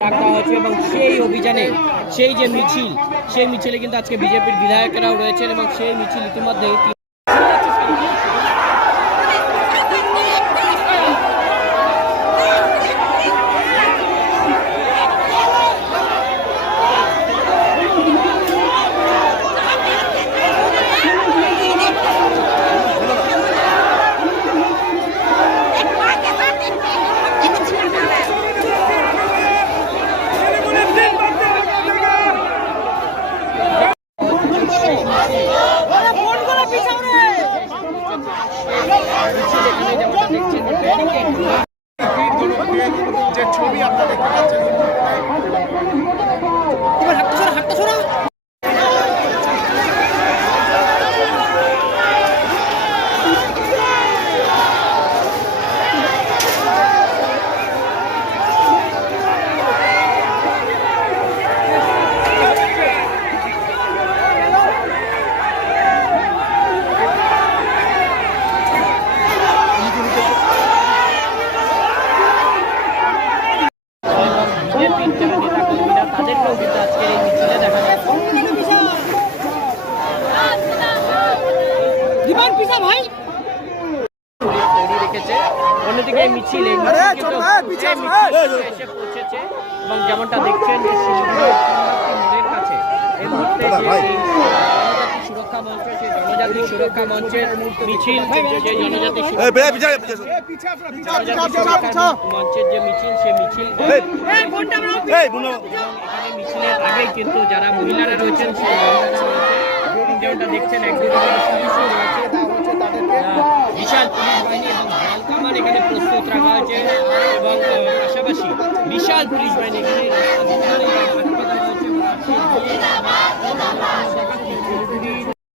ডাকা হয়েছে এবং সেই অভিযানে সেই যে মিছিল সেই মিছিলে কিন্তু আজকে বিজেপির বিধায়কেরাও রয়েছেন এবং সেই মিছিল ইতিমধ্যেই যে ছবি আপনারা দেখতে পাচ্ছেন অন্যদিকে এই মিছিল এসে পৌঁছেছে এবং যেমনটা দেখছেন যে মোড়ের কাছে এই মুহূর্তে সুরক্ষা মঞ্চ সেই জনজাতি সুরক্ষা মঞ্চের মিছিল যে জনজাতি মঞ্চের যে মিছিল সে মিছিল এখানে মিছিলের আগেই কিন্তু যারা মহিলারা রয়েছেন সেই যেমনটা দেখছেন একদিকে পুলিশও রয়েছে বিশাল পুলিশ বাহিনী এবং ঢালকামান এখানে প্রস্তুত রাখা হয়েছে এবং পাশাপাশি বিশাল পুলিশ বাহিনী এখানে